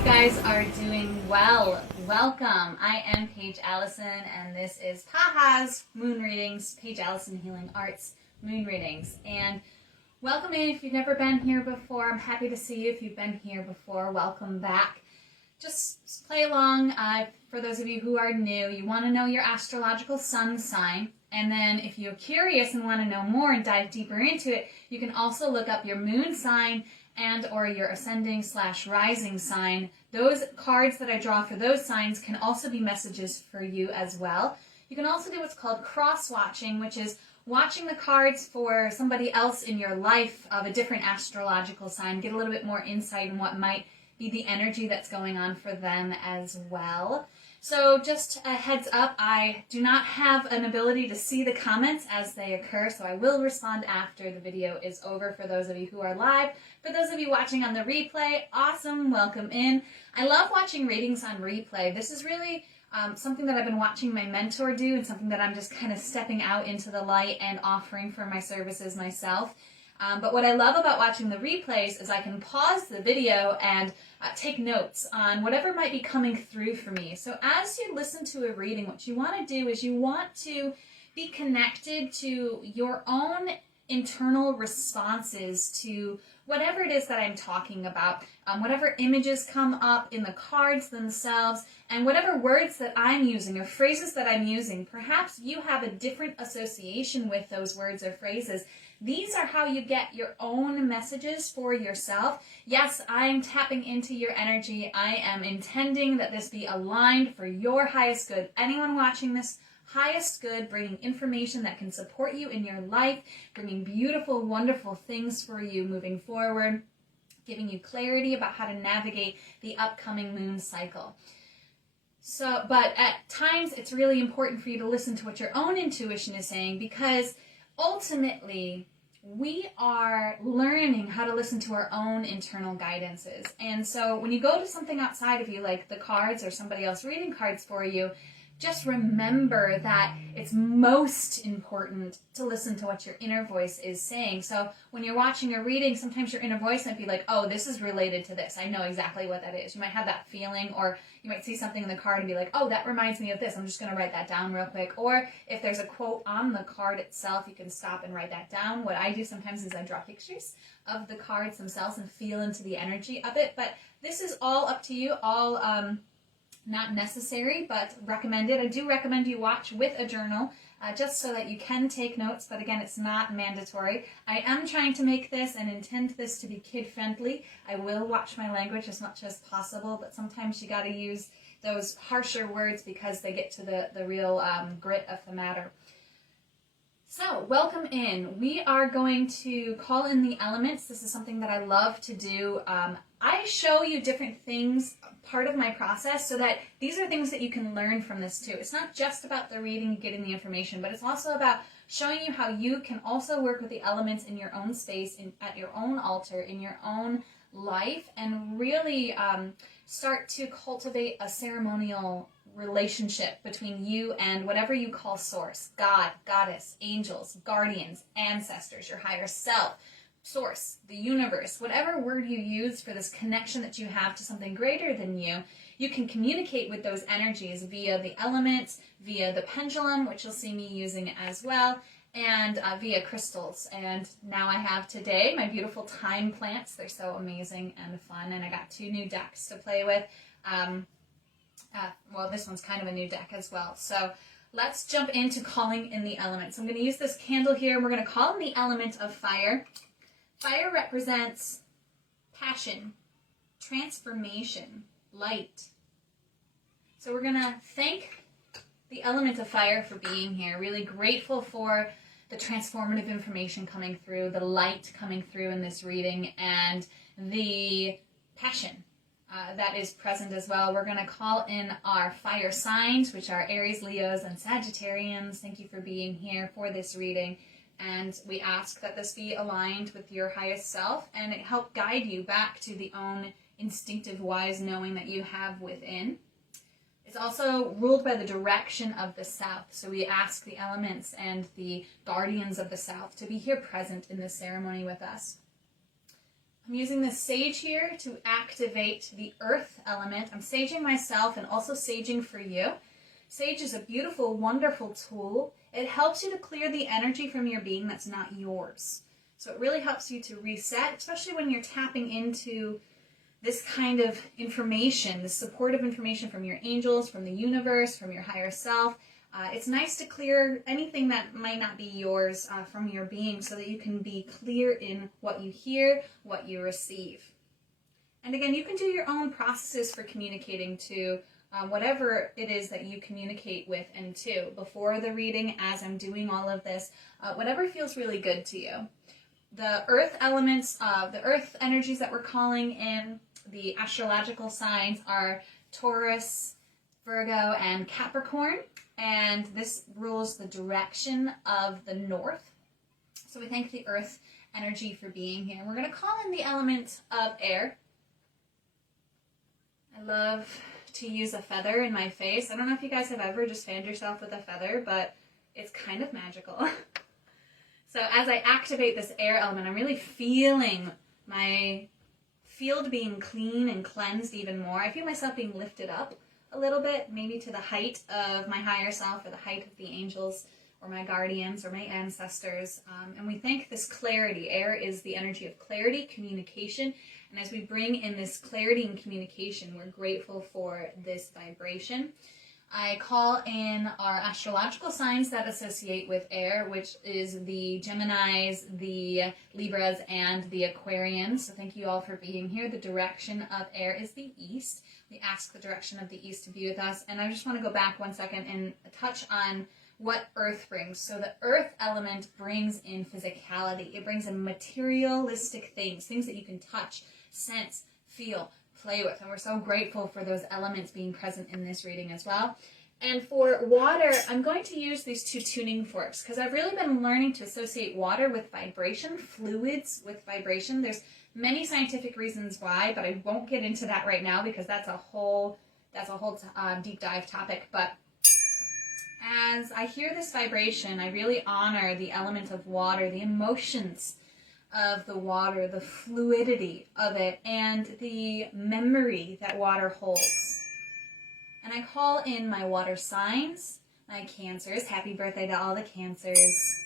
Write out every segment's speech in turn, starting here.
you guys are doing well. Welcome. I am Paige Allison, and this is Taha's Moon Readings, Paige Allison Healing Arts Moon Readings. And welcome in if you've never been here before. I'm happy to see you if you've been here before. Welcome back. Just play along. For those of you who are new, you want to know your astrological sun sign. And then if you're curious and want to know more and dive deeper into it, you can also look up your moon sign and or your ascending/rising sign. Those cards that I draw for those signs can also be messages for you as well. You can also do what's called cross-watching, which is watching the cards for somebody else in your life of a different astrological sign, get a little bit more insight on what might be the energy that's going on for them as well. So just a heads up, I do not have an ability to see the comments as they occur, so I will respond after the video is over for those of you who are live. For those of you watching on the replay, awesome, welcome in. I love watching readings on replay. This is really something that I've been watching my mentor do and something that I'm just kind of stepping out into the light and offering for my services myself. But what I love about watching the replays is I can pause the video and take notes on whatever might be coming through for me. So as you listen to a reading, what you want to do is you want to be connected to your own internal responses to whatever it is that I'm talking about, whatever images come up in the cards themselves, and whatever words that I'm using or phrases that I'm using. Perhaps you have a different association with those words or phrases. These are how you get your own messages for yourself. Yes, I'm tapping into your energy. I am intending that this be aligned for your highest good. Anyone watching this, highest good, bringing information that can support you in your life, bringing beautiful, wonderful things for you moving forward, giving you clarity about how to navigate the upcoming moon cycle. So, but at times it's really important for you to listen to what your own intuition is saying, because ultimately, we are learning how to listen to our own internal guidances. And so when you go to something outside of you, like the cards or somebody else reading cards for you, just remember that it's most important to listen to what your inner voice is saying. So when you're watching a reading, sometimes your inner voice might be like, oh, this is related to this. I know exactly what that is. You might have that feeling, or you might see something in the card and be like, oh, that reminds me of this. I'm just going to write that down real quick. Or if there's a quote on the card itself, you can stop and write that down. What I do sometimes is I draw pictures of the cards themselves and feel into the energy of it. But this is all up to you, all not necessary, but recommended. I do recommend you watch with a journal, just so that you can take notes, but again, it's not mandatory. I am trying to make this and intend this to be kid-friendly. I will watch my language as much as possible, but sometimes you got to use those harsher words because they get to the real grit of the matter. So, welcome in. We are going to call in the elements. This is something that I love to do. I show you different things, part of my process, so that these are things that you can learn from this too. It's not just about the reading, getting the information, but it's also about showing you how you can also work with the elements in your own space, at your own altar, in your own life, and really start to cultivate a ceremonial relationship between you and whatever you call source, God, goddess, angels, guardians, ancestors, your higher self, source, the universe, whatever word you use for this connection that you have to something greater than you. You can communicate with those energies via the elements, via the pendulum, which you'll see me using as well, and via crystals. And now I have today my beautiful time plants. They're so amazing and fun, and I got 2 new decks to play with. Well, this one's kind of a new deck as well. So let's jump into calling in the elements. I'm going to use this candle here. We're going to call in the element of fire. Fire represents passion, transformation, light. So we're going to thank the element of fire for being here. Really grateful for the transformative information coming through, the light coming through in this reading, and the passion that is present as well. We're going to call in our fire signs, which are Aries, Leos, and Sagittarians. Thank you for being here for this reading. And we ask that this be aligned with your highest self and it help guide you back to the own instinctive wise knowing that you have within. It's also ruled by the direction of the south. So we ask the elements and the guardians of the south to be here present in this ceremony with us. I'm using the sage here to activate the earth element. I'm saging myself and also saging for you. Sage is a beautiful, wonderful tool. It helps you to clear the energy from your being that's not yours. So it really helps you to reset, especially when you're tapping into this kind of information, this supportive information from your angels, from the universe, from your higher self. It's nice to clear anything that might not be yours from your being so that you can be clear in what you hear, what you receive. And again, you can do your own processes for communicating to whatever it is that you communicate with and to. Before the reading, as I'm doing all of this, whatever feels really good to you. The earth elements, the earth energies that we're calling in, the astrological signs are Taurus, Virgo, and Capricorn. And this rules the direction of the north. So we thank the earth energy for being here. We're going to call in the element of air. I love to use a feather in my face. I don't know if you guys have ever just fanned yourself with a feather, but it's kind of magical. So as I activate this air element, I'm really feeling my field being clean and cleansed even more. I feel myself being lifted up a little bit, maybe to the height of my higher self or the height of the angels or my guardians or my ancestors. And we thank this clarity. Air is the energy of clarity, communication. And as we bring in this clarity and communication, we're grateful for this vibration. I call in our astrological signs that associate with air, which is the Geminis, the Libras, and the Aquarians. So thank you all for being here. The direction of air is the east. We ask the direction of the east to be with us. And I just want to go back 1 second and touch on what earth brings. So the earth element brings in physicality. It brings in materialistic things, things that you can touch, sense, feel, play with. And we're so grateful for those elements being present in this reading as well. And for water, I'm going to use these 2 tuning forks because I've really been learning to associate water with vibration, fluids with vibration. There's many scientific reasons why, but I won't get into that right now because that's a whole deep dive topic. But as I hear this vibration, I really honor the element of water, the emotions of the water, the fluidity of it, and the memory that water holds. And I call in my water signs, my Cancers. Happy birthday to all the Cancers.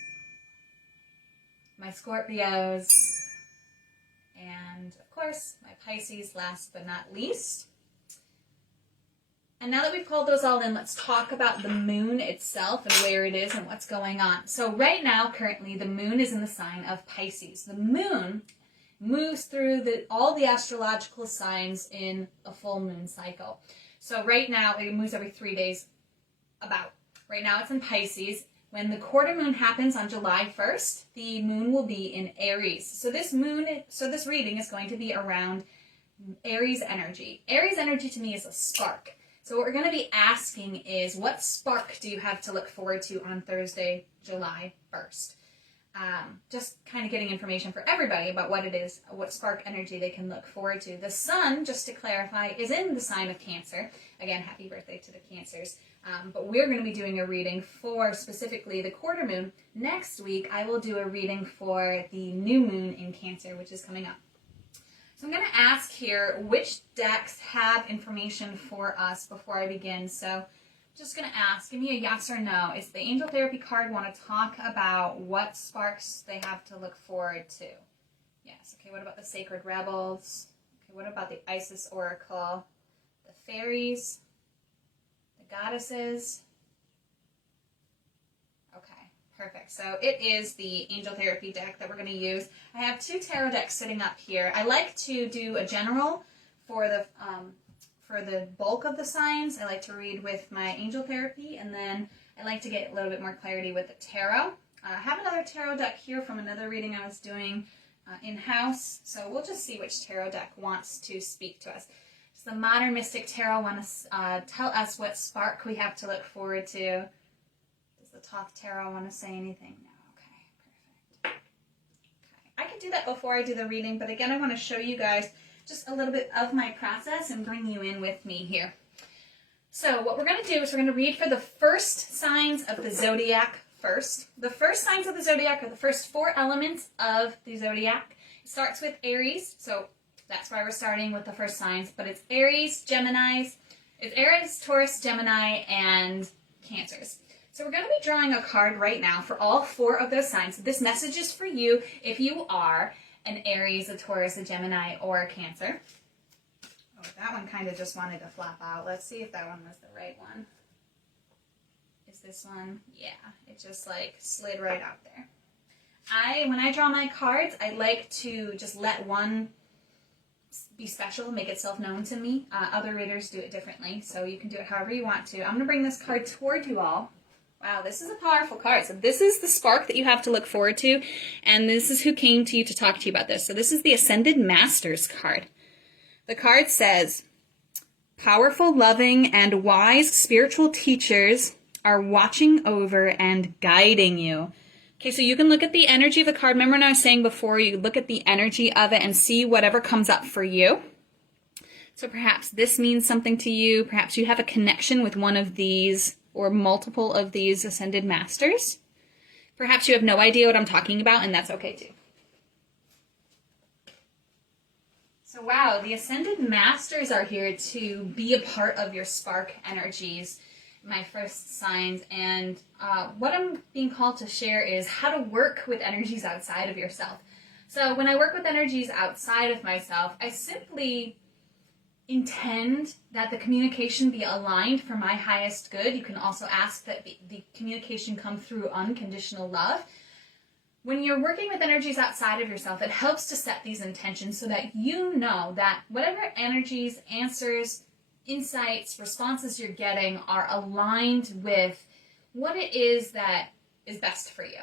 My Scorpios. And, of course, my Pisces, last but not least. And now that we've called those all in, let's talk about the moon itself and where it is and what's going on. So right now, currently, the moon is in the sign of Pisces. The moon moves through all the astrological signs in a full moon cycle. So right now, it moves every 3 days about. Right now, it's in Pisces. When the quarter moon happens on July 1st, the moon will be in Aries. So this reading is going to be around Aries energy. Aries energy to me is a spark. So what we're going to be asking is, what spark do you have to look forward to on Thursday, July 1st? Just kind of getting information for everybody about what it is, what spark energy they can look forward to. The sun, just to clarify, is in the sign of Cancer. Again, happy birthday to the Cancers. But we're going to be doing a reading for specifically the quarter moon. Next week, I will do a reading for the new moon in Cancer, which is coming up. So I'm going to ask here which decks have information for us before I begin. So I'm just going to ask, give me a yes or no. Is the Angel Therapy card want to talk about what sparks they have to look forward to? Yes. Okay, what about the Sacred Rebels? Okay, what about the Isis Oracle? The Fairies? The Goddesses? Perfect. So it is the Angel Therapy deck that we're going to use. I have 2 tarot decks sitting up here. I like to do a general for the bulk of the signs. I like to read with my Angel Therapy, and then I like to get a little bit more clarity with the tarot. I have another tarot deck here from another reading I was doing in-house, so we'll just see which tarot deck wants to speak to us. Does the Modern Mystic Tarot want to tell us what spark we have to look forward to? The Thoth Tarot want to say anything? No. Okay, perfect. Okay. I can do that before I do the reading, but again, I want to show you guys just a little bit of my process and bring you in with me here. So what we're going to do is we're going to read for the first signs of the zodiac first. The first signs of the zodiac are the first 4 elements of the zodiac, starts with Aries, so that's why we're starting with the first signs, but it's Aries, Geminis, it's Aries, Taurus, Gemini, and Cancers. So we're going to be drawing a card right now for all 4 of those signs. This message is for you if you are an Aries, a Taurus, a Gemini, or a Cancer. Oh, that one kind of just wanted to flop out. Let's see if that one was the right one. Is this one? Yeah, it just like slid right out there. When I draw my cards, I like to just let one be special, make itself known to me. Other readers do it differently, so you can do it however you want to. I'm going to bring this card toward you all. Wow, this is a powerful card. So this is the spark that you have to look forward to, and this is who came to you to talk to you about this. So this is the Ascended Masters card. The card says, powerful, loving, and wise spiritual teachers are watching over and guiding you. Okay, so you can look at the energy of the card. Remember when I was saying before, you look at the energy of it and see whatever comes up for you. So perhaps this means something to you. Perhaps you have a connection with one of these or multiple of these Ascended Masters. Perhaps you have no idea what I'm talking about, and that's okay too. So wow, the Ascended Masters are here to be a part of your spark energies, my first signs, and what I'm being called to share is how to work with energies outside of yourself. So when I work with energies outside of myself, I simply intend that the communication be aligned for my highest good. You can also ask that the communication come through unconditional love. When you're working with energies outside of yourself, it helps to set these intentions so that you know that whatever energies, answers, insights, responses you're getting are aligned with what it is that is best for you.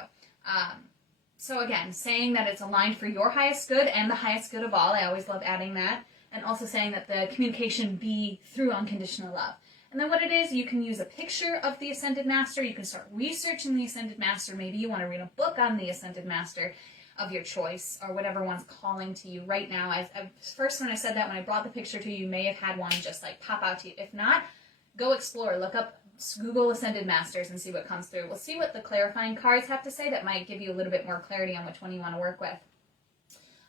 So again, saying that it's aligned for your highest good and the highest good of all. I always love adding that. And also saying that the communication be through unconditional love. And then what it is, you can use a picture of the Ascended Master. You can start researching the Ascended Master. Maybe you want to read a book on the Ascended Master of your choice, or whatever one's calling to you right now. First, when I said that, when I brought the picture to you, you may have had one just like pop out to you. If not, go explore. Look up, Google Ascended Masters and see what comes through. We'll see what the clarifying cards have to say. That might give you a little bit more clarity on which one you want to work with.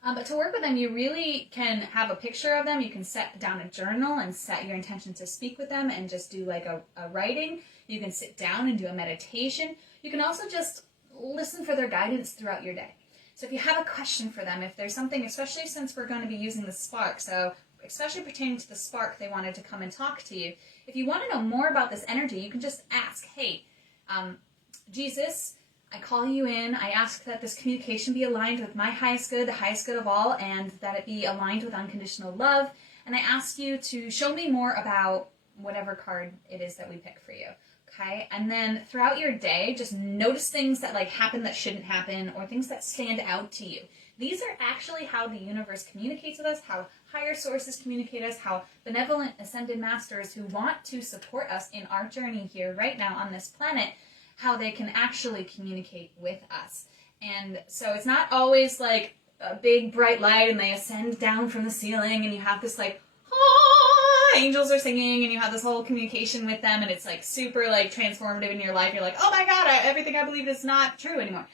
But to work with them, you really can have a picture of them. You can set down a journal and set your intention to speak with them and just do like a writing. You can sit down and do a meditation. You can also just listen for their guidance throughout your day. So if you have a question for them, if there's something, especially since we're going to be using the spark, so especially pertaining to the spark, they wanted to come and talk to you. If you want to know more about this energy, you can just ask, hey, Jesus, I call you in. I ask that this communication be aligned with my highest good, the highest good of all, and that it be aligned with unconditional love. And I ask you to show me more about whatever card it is that we pick for you. Okay? And then throughout your day, just notice things that like happen that shouldn't happen, or things that stand out to you. These are actually how the universe communicates with us, how higher sources communicate us, how benevolent ascended masters who want to support us in our journey here right now on this planet, how they can actually communicate with us. And so it's not always like a big bright light and they ascend down from the ceiling and you have this like, ah, angels are singing and you have this whole communication with them and it's like super like transformative in your life. You're like, oh my God, everything I believe is not true anymore.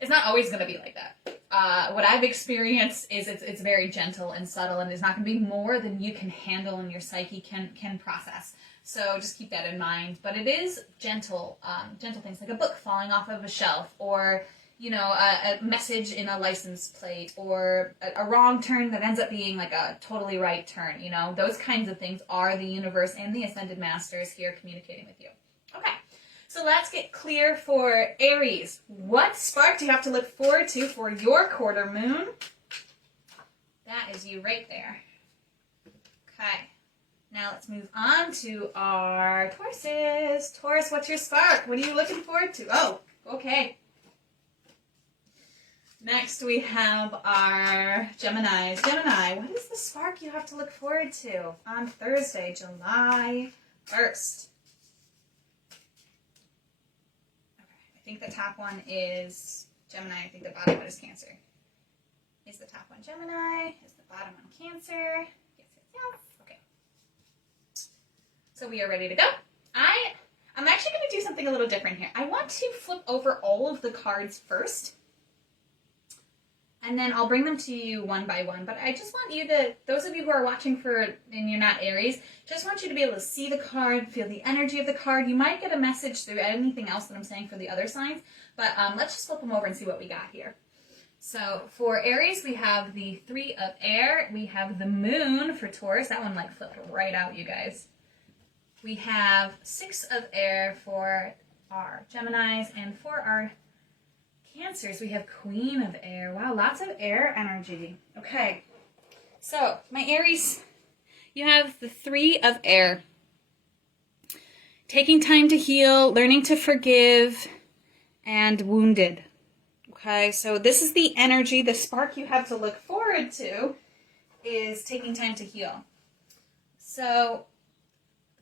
It's not always going to be like that. What I've experienced is it's very gentle and subtle, and it's not going to be more than you can handle and your psyche can process. So just keep that in mind. But it is gentle things like a book falling off of a shelf, or a message in a license plate, or a wrong turn that ends up being like a totally right turn. Those kinds of things are the universe and the ascended masters here communicating with you. Okay. So let's get clear for Aries. What spark do you have to look forward to for your quarter moon? That is you right there. Okay. Now let's move on to our Tauruses. Taurus, what's your spark? What are you looking forward to? Oh, okay. Next we have our Geminis. Gemini, what is the spark you have to look forward to on Thursday, July 1st? I think the top one is Gemini. I think the bottom one is Cancer. Is the top one Gemini? Is the bottom one Cancer? Yes, yes, yes. Okay. So we are ready to go. I'm actually going to do something a little different here. I want to flip over all of the cards first. and then I'll bring them to you one by one. But I just want you to, those of you who are watching and you're not Aries, just want you to be able to see the card, feel the energy of the card. You might get a message through anything else that I'm saying for the other signs, but let's just flip them over and see what we got here. So for Aries, we have the 3 of air. We have the moon for Taurus. That one like flipped right out, you guys. We have 6 of air for our Geminis, and for our Cancers, we have Queen of Air. Wow, lots of air energy. Okay, so my Aries, you have the 3 of air. Taking time to heal, learning to forgive, and wounded. Okay, so this is the energy, the spark you have to look forward to is taking time to heal. So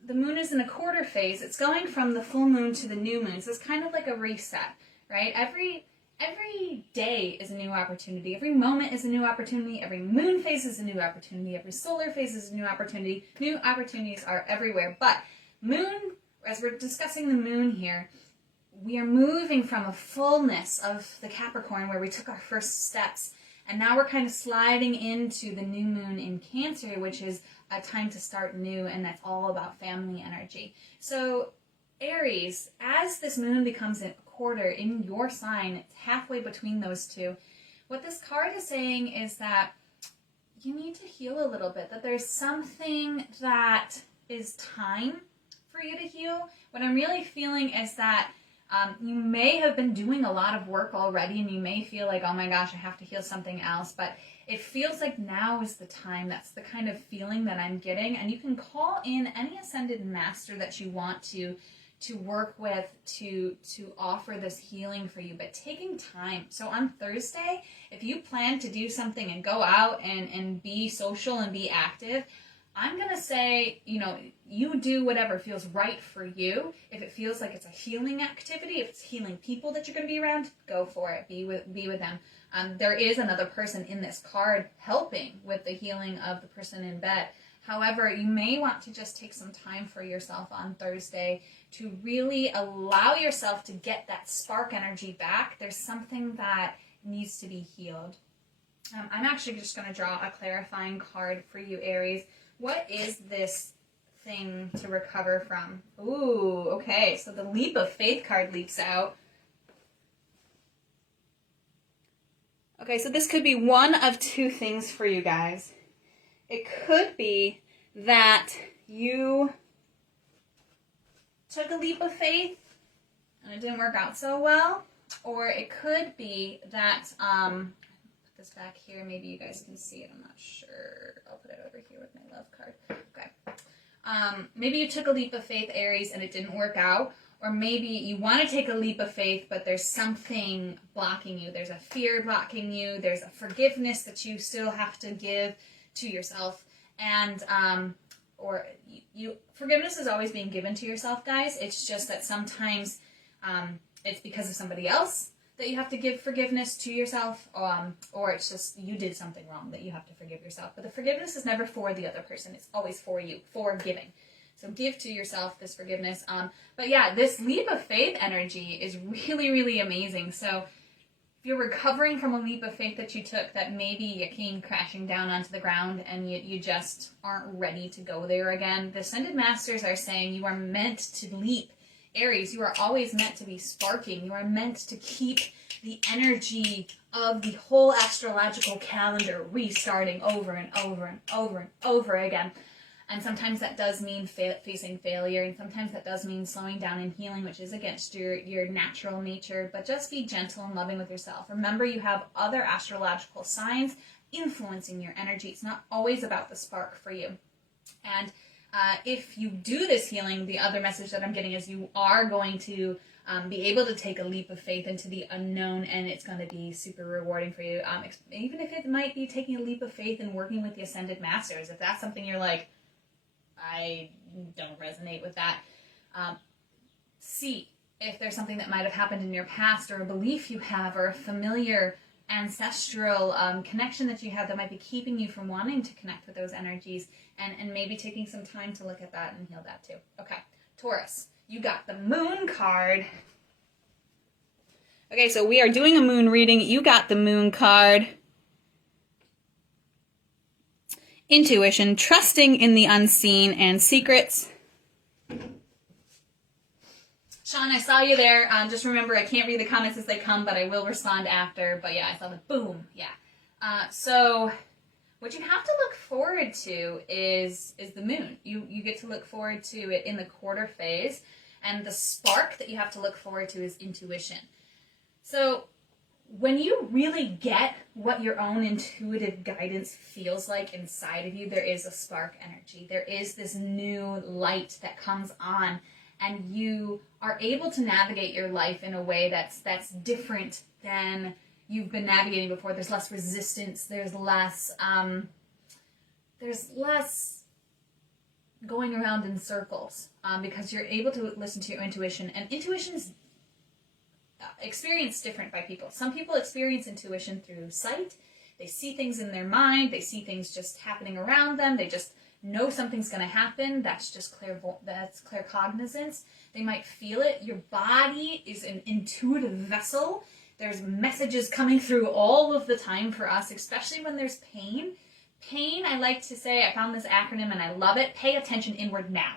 the moon is in a quarter phase. It's going from the full moon to the new moon. So it's kind of like a reset, right? Every day is a new opportunity. Every moment is a new opportunity. Every moon phase is a new opportunity. Every solar phase is a new opportunity. New opportunities are everywhere. But moon, as we're discussing the moon here, we are moving from a fullness of the Capricorn where we took our first steps. And now we're kind of sliding into the new moon in Cancer, which is a time to start new, and that's all about family energy. So Aries, as this moon becomes a quarter in your sign, it's halfway between those two. What this card is saying is that you need to heal a little bit, that there's something that is time for you to heal. What I'm really feeling is that you may have been doing a lot of work already, and you may feel like, oh my gosh, I have to heal something else, but it feels like now is the time. That's the kind of feeling that I'm getting, and you can call in any ascended master that you want to work with to offer this healing for you, but taking time. So on Thursday, if you plan to do something and go out and be social and be active, I'm going to say, you do whatever feels right for you. If it feels like it's a healing activity, if it's healing people that you're going to be around, go for it. Be with them. There is another person in this card helping with the healing of the person in bed. However, you may want to just take some time for yourself on Thursday to really allow yourself to get that spark energy back. There's something that needs to be healed. I'm actually just going to draw a clarifying card for you, Aries. What is this thing to recover from? Ooh, okay. So the leap of faith card leaps out. Okay, so this could be one of two things for you guys. It could be that you took a leap of faith and it didn't work out so well. Or it could be that, put this back here, maybe you guys can see it, I'm not sure. I'll put it over here with my love card. Okay. Maybe you took a leap of faith, Aries, and it didn't work out. Or maybe you want to take a leap of faith, but there's something blocking you. There's a fear blocking you. There's a forgiveness that you still have to give to yourself. And, forgiveness is always being given to yourself, guys. It's just that sometimes it's because of somebody else that you have to give forgiveness to yourself, or it's just you did something wrong that you have to forgive yourself. But the forgiveness is never for the other person. It's always for you, for giving. So give to yourself this forgiveness. But yeah, this leap of faith energy is really, really amazing. So if you're recovering from a leap of faith that you took that maybe you came crashing down onto the ground and you just aren't ready to go there again, the Ascended Masters are saying you are meant to leap. Aries, you are always meant to be sparking. You are meant to keep the energy of the whole astrological calendar restarting over and over and over and over again. And sometimes that does mean facing failure, and sometimes that does mean slowing down and healing, which is against your natural nature. But just be gentle and loving with yourself. Remember, you have other astrological signs influencing your energy. It's not always about the spark for you. And if you do this healing, the other message that I'm getting is you are going to be able to take a leap of faith into the unknown, and it's going to be super rewarding for you. Even if it might be taking a leap of faith and working with the Ascended Masters. If that's something you're like, I don't resonate with that. See if there's something that might have happened in your past, or a belief you have, or a familiar ancestral connection that you have that might be keeping you from wanting to connect with those energies, and maybe taking some time to look at that and heal that too. Okay, Taurus, you got the Moon card. Okay, so we are doing a moon reading. You got the Moon card. intuition, trusting in the unseen, and secrets. Sean, I saw you there. Just remember, I can't read the comments as they come, but I will respond after. But yeah, I saw the boom. Yeah. So what you have to look forward to is the moon. You get to look forward to it in the quarter phase. And the spark that you have to look forward to is intuition. So when you really get what your own intuitive guidance feels like inside of you, there is a spark energy. There is this new light that comes on, and you are able to navigate your life in a way that's different than you've been navigating before. There's less resistance. There's less going around in circles, because you're able to listen to your intuition. And intuition's experienced different by people. Some people experience intuition through sight. They see things in their mind. They see things just happening around them. They just know something's going to happen. That's just claircognizance. They might feel it. Your body is an intuitive vessel. There's messages coming through all of the time for us, especially when there's pain. Pain, I like to say, I found this acronym and I love it. Pay attention inward now.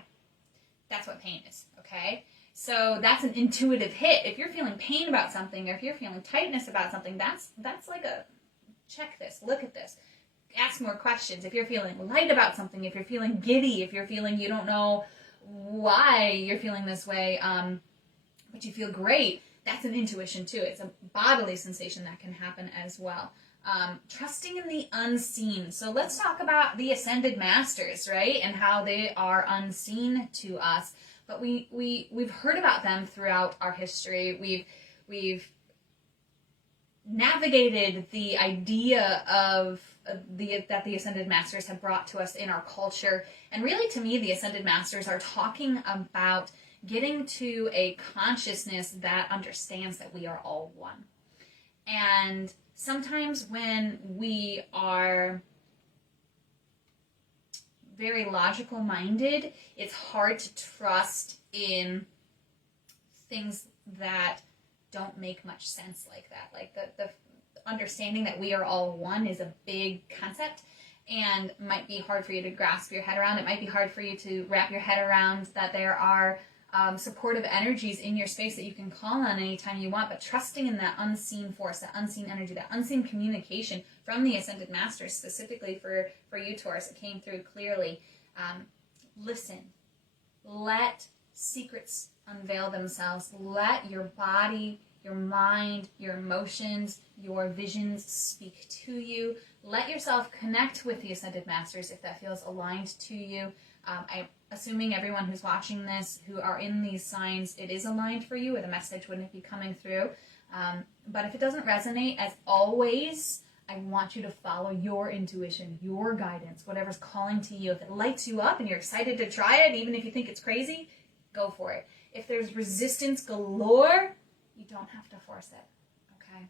That's what pain is, okay? So that's an intuitive hit. If you're feeling pain about something, or if you're feeling tightness about something, that's like a check this, look at this, ask more questions. If you're feeling light about something, if you're feeling giddy, if you're feeling you don't know why you're feeling this way, but you feel great, that's an intuition too. It's a bodily sensation that can happen as well. Trusting in the unseen. So let's talk about the ascended masters, right? And how they are unseen to us. But we've heard about them throughout our history. We've navigated the idea of that the Ascended Masters have brought to us in our culture. And really, to me, the Ascended Masters are talking about getting to a consciousness that understands that we are all one. And sometimes when we are very logical minded, it's hard to trust in things that don't make much sense like that. Like the understanding that we are all one is a big concept and might be hard for you to grasp your head around. It might be hard for you to wrap your head around that there are supportive energies in your space that you can call on anytime you want, but trusting in that unseen force, that unseen energy, that unseen communication from the Ascended Masters, specifically for you, Taurus, it came through clearly. Listen. Let secrets unveil themselves. Let your body, your mind, your emotions, your visions speak to you. Let yourself connect with the Ascended Masters if that feels aligned to you. I'm assuming everyone who's watching this, who are in these signs, it is aligned for you, or the message wouldn't be coming through. But if it doesn't resonate, as always, I want you to follow your intuition, your guidance, whatever's calling to you. If it lights you up and you're excited to try it, even if you think it's crazy, go for it. If there's resistance galore, you don't have to force it, okay?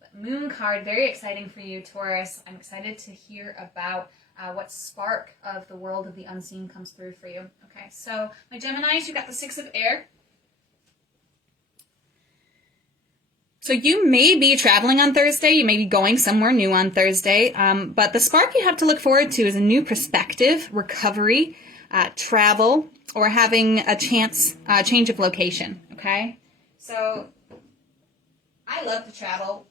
But Moon card, very exciting for you, Taurus. I'm excited to hear about what spark of the world of the unseen comes through for you. Okay, so my Geminis, you got the Six of Air. So you may be traveling on Thursday. You may be going somewhere new on Thursday. But the spark you have to look forward to is a new perspective, recovery, travel, or having a change of location. Okay? So I love to travel.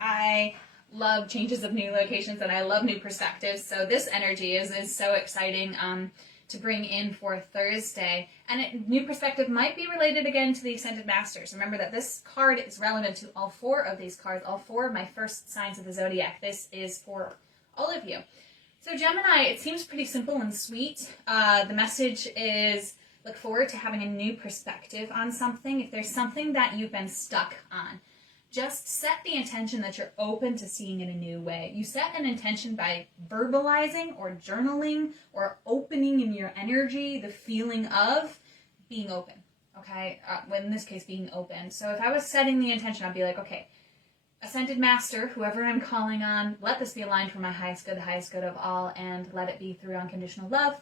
I love changes of new locations, and I love new perspectives. So this energy is so exciting to bring in for Thursday. And new perspective might be related again to the Ascended Masters. Remember that this card is relevant to all four of these cards, all four of my first signs of the zodiac. This is for all of you. So Gemini, it seems pretty simple and sweet. The message is look forward to having a new perspective on something. If there's something that you've been stuck on, just set the intention that you're open to seeing in a new way. You set an intention by verbalizing or journaling or opening in your energy the feeling of being open, okay? In this case, being open. So if I was setting the intention, I'd be like, okay, Ascended Master, whoever I'm calling on, let this be aligned for my highest good, the highest good of all, and let it be through unconditional love.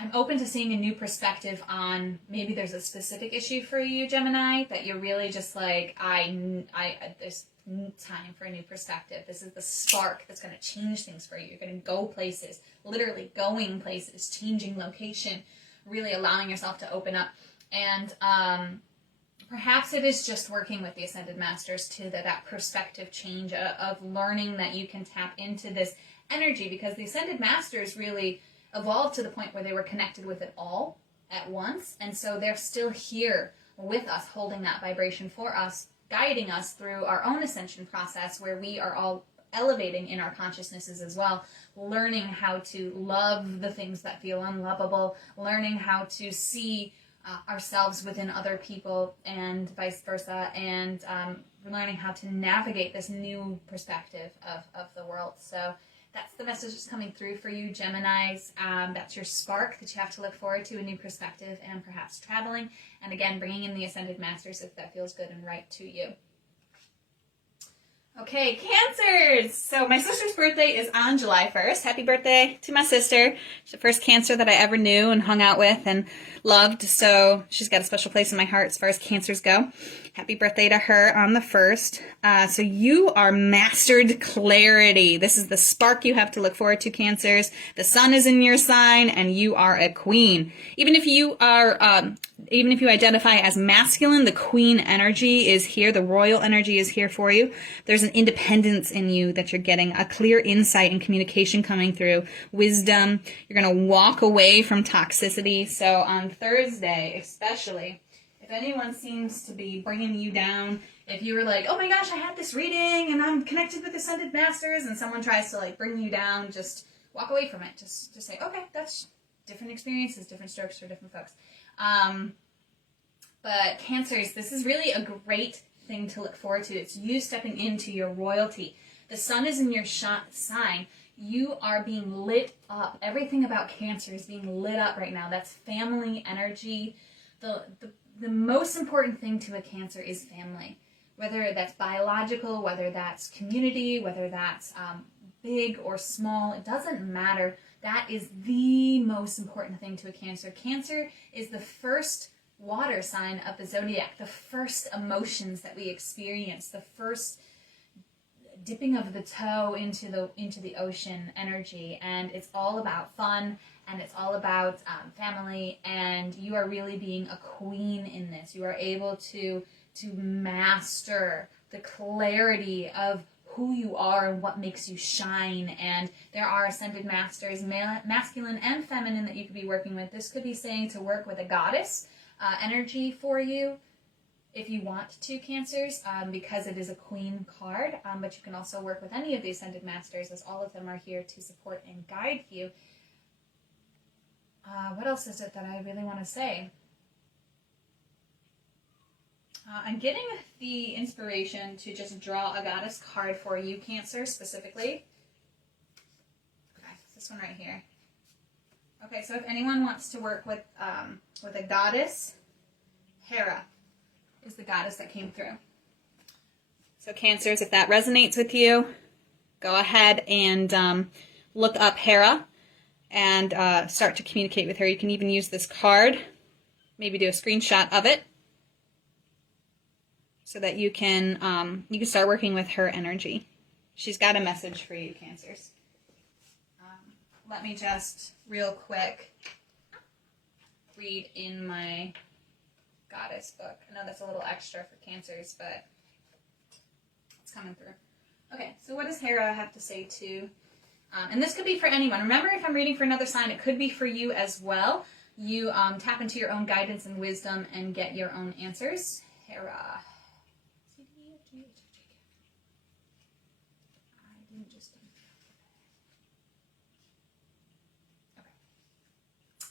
I'm open to seeing a new perspective on maybe there's a specific issue for you, Gemini, that you're really just like, there's time for a new perspective. This is the spark that's going to change things for you. You're going to go places, literally going places, changing location, really allowing yourself to open up. And perhaps it is just working with the Ascended Masters too, that perspective change of learning that you can tap into this energy, because the Ascended Masters really evolved to the point where they were connected with it all at once. And so they're still here with us, holding that vibration for us, guiding us through our own ascension process, where we are all elevating in our consciousnesses as well, learning how to love the things that feel unlovable, learning how to see ourselves within other people and vice versa, and learning how to navigate this new perspective of the world. So that's the message that's coming through for you, Geminis. That's your spark that you have to look forward to, a new perspective and perhaps traveling. And again, bringing in the Ascended Masters if that feels good and right to you. Okay, Cancers! So my sister's birthday is on July 1st. Happy birthday to my sister. She's the first Cancer that I ever knew and hung out with and loved. So she's got a special place in my heart as far as Cancers go. Happy birthday to her on the 1st. So you are mastered clarity. This is the spark you have to look forward to, Cancers. The sun is in your sign and you are a queen. Even if you identify as masculine, the queen energy is here. The royal energy is here for you. There's an independence in you that you're getting, a clear insight and communication coming through, wisdom. You're going to walk away from toxicity. So on Thursday, especially, if anyone seems to be bringing you down, if you were like, oh my gosh, I had this reading and I'm connected with Ascended Masters, and someone tries to like bring you down, just walk away from it. Just say, okay, that's different experiences, different strokes for different folks. But Cancers, this is really a great thing to look forward to. It's you stepping into your royalty. The sun is in your sign. You are being lit up. Everything about Cancer is being lit up right now. That's family energy. The most important thing to a Cancer is family. Whether that's biological, whether that's community, whether that's big or small, it doesn't matter. That is the most important thing to a Cancer. Cancer is the first water sign of the zodiac, the first emotions that we experience, the first dipping of the toe into the ocean energy, and it's all about fun, and it's all about family, and you are really being a queen in this. You are able to master the clarity of who you are and what makes you shine. And there are Ascended Masters, masculine and feminine, that you could be working with. This could be saying to work with a goddess energy for you if you want to, Cancers, because it is a queen card, but you can also work with any of the Ascended Masters, as all of them are here to support and guide you. What else is it that I really want to say? I'm getting the inspiration to just draw a goddess card for you, Cancer, specifically. Okay, this one right here. Okay, so if anyone wants to work with a goddess, Hera is the goddess that came through. So Cancers, if that resonates with you, go ahead and look up Hera and start to communicate with her. You can even use this card, maybe do a screenshot of it, so that you can start working with her energy. She's got a message for you, Cancers. Let me just real quick read in my goddess book. I know that's a little extra for Cancers, but it's coming through. Okay, so what does Hera have to say to, and this could be for anyone. Remember, if I'm reading for another sign, it could be for you as well. You tap into your own guidance and wisdom and get your own answers. Hera.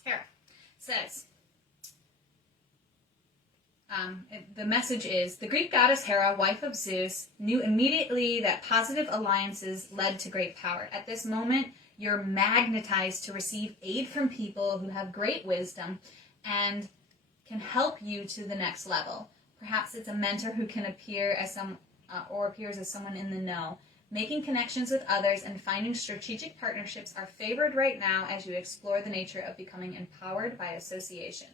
Hera says, the message is, the Greek goddess Hera, wife of Zeus, knew immediately that positive alliances led to great power. At this moment, you're magnetized to receive aid from people who have great wisdom and can help you to the next level. Perhaps it's a mentor who can appear as appears as someone in the know. Making connections with others and finding strategic partnerships are favored right now as you explore the nature of becoming empowered by association.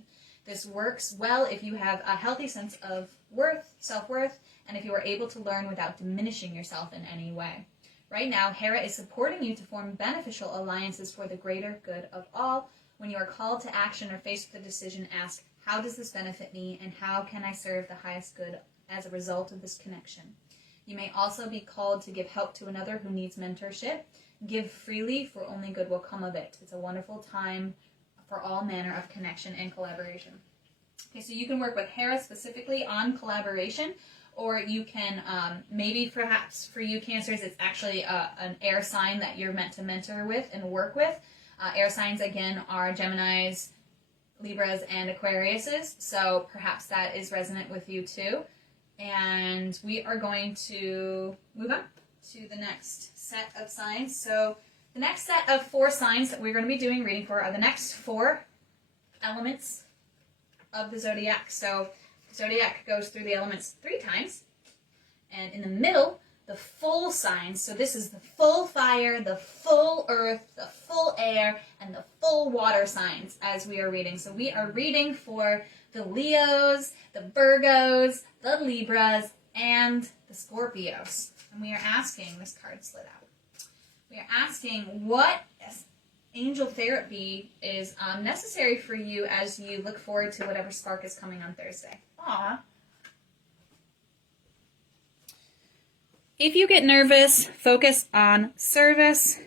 This works well if you have a healthy sense of worth, self-worth, and if you are able to learn without diminishing yourself in any way. Right now, Hera is supporting you to form beneficial alliances for the greater good of all. When you are called to action or faced with a decision, ask, how does this benefit me, and how can I serve the highest good as a result of this connection? You may also be called to give help to another who needs mentorship. Give freely, for only good will come of it. It's a wonderful time for all manner of connection and collaboration. Okay, so you can work with Hera specifically on collaboration, or you can, maybe perhaps for you Cancers, it's actually an air sign that you're meant to mentor with and work with. Air signs, again, are Geminis, Libras, and Aquariuses, so perhaps that is resonant with you too. And we are going to move on to the next set of signs. So the next set of 4 signs that we're going to be doing reading for are the next 4 elements of the zodiac. So the zodiac goes through the elements 3 times, and in the middle, the full signs. So this is the full fire, the full earth, the full air, and the full water signs as we are reading. So we are reading for the Leos, the Virgos, the Libras, and the Scorpios. And we are asking, this card slid out, we are asking what angel therapy is necessary for you as you look forward to whatever spark is coming on Thursday. Aww. If you get nervous, focus on service.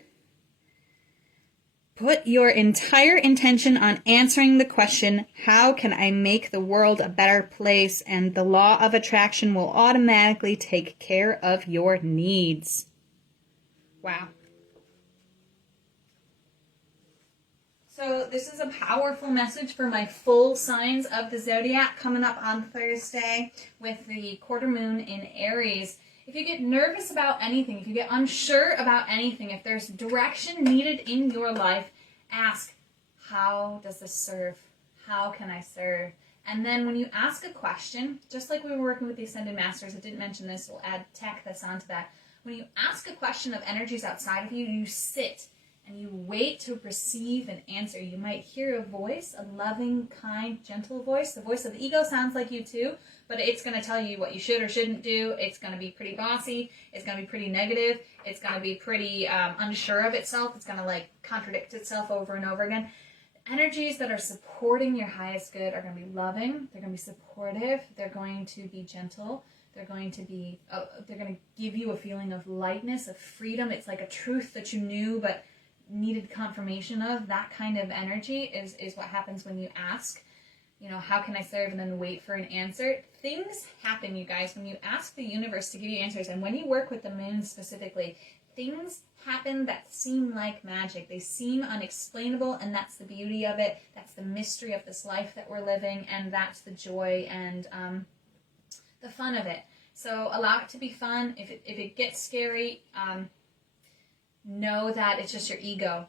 Put your entire intention on answering the question, how can I make the world a better place? And the law of attraction will automatically take care of your needs. Wow. So this is a powerful message for my full signs of the zodiac coming up on Thursday with the quarter moon in Aries. If you get nervous about anything, if you get unsure about anything, if there's direction needed in your life, ask, how does this serve? How can I serve? And then when you ask a question, just like we were working with the Ascended Masters, I didn't mention this, we'll tack this onto that. When you ask a question of energies outside of you, you sit and you wait to receive an answer. You might hear a voice, a loving, kind, gentle voice. The voice of the ego sounds like you too, but it's going to tell you what you should or shouldn't do. It's going to be pretty bossy. It's going to be pretty negative. It's going to be pretty unsure of itself. It's going to like contradict itself over and over again. Energies that are supporting your highest good are going to be loving. They're going to be supportive. They're going to be gentle. They're going to be, they're going to give you a feeling of lightness, of freedom. It's like a truth that you knew but needed confirmation of. That kind of energy is what happens when you ask, you know, how can I serve, and then wait for an answer. Things happen, you guys, when you ask the universe to give you answers. And when you work with the moon specifically, things happen that seem like magic. They seem unexplainable, and that's the beauty of it. That's the mystery of this life that we're living, and that's the joy and the fun of it. So allow it to be fun. If it gets scary, know that it's just your ego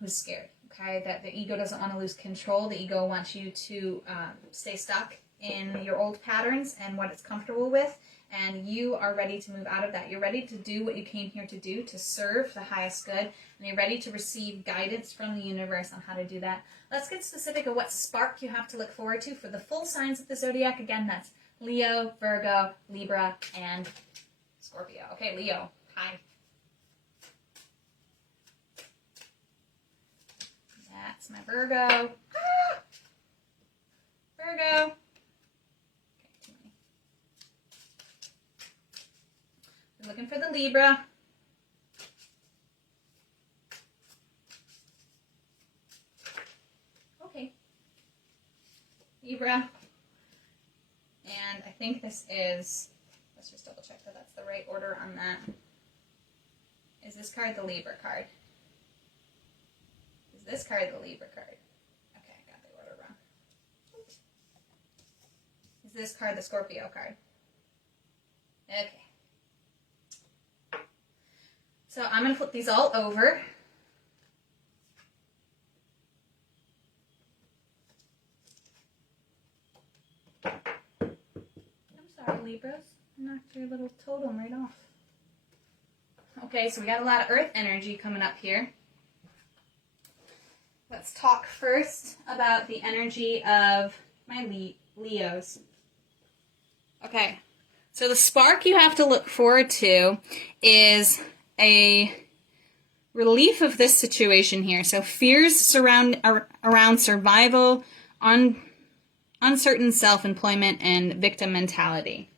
who's scared, okay? That the ego doesn't want to lose control. The ego wants you to stay stuck in your old patterns and what it's comfortable with, and you are ready to move out of that. You're ready to do what you came here to do, to serve the highest good, and you're ready to receive guidance from the universe on how to do that. Let's get specific of what spark you have to look forward to for the full signs of the zodiac. Again, that's Leo, Virgo, Libra, and Scorpio. Okay, Leo, hi. That's my Virgo. Ah! Virgo. Okay, too many. We're looking for the Libra. Okay. Libra. And I think this is, let's just double check that that's the right order on that. Is this card the Libra card? Is this card the Libra card? Okay, I got the order wrong. Oops. Is this card the Scorpio card? Okay. So I'm going to flip these all over. Libras, knocked your little totem right off. Okay, so we got a lot of earth energy coming up here. Let's talk first about the energy of my Leos. Okay, so the spark you have to look forward to is a relief of this situation here. So fears around survival, uncertain self-employment, and victim mentality.